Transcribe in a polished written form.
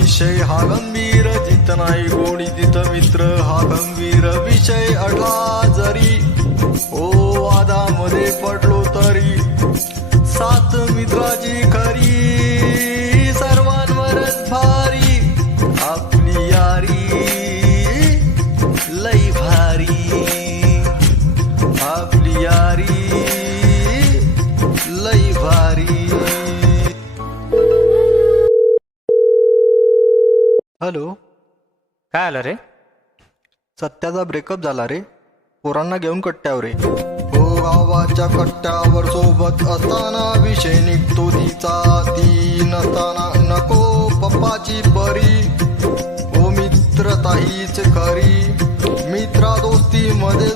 विषय हा गंभीर, जित नाही गोडी तिथ मित्र हा गंभीर विषय. अडला जरी ओ वादामध्ये पडलो तरी, सात मित्राची खरी सर्वांवरच भारी. आपली यारी लई भारी, आपली यारी लई भारी. हॅलो, काय आलं रे? सत्याचा ब्रेकअप झाला रे, पोरांना घेऊन कट्ट्यावर रे. हो गावाच्या कट्ट्यावर सोबत असताना विषय निघतो तिचा, ती नसताना नको पप्पाची परी. हो मित्रता हीच खरी, मित्रा दोस्ती मध्ये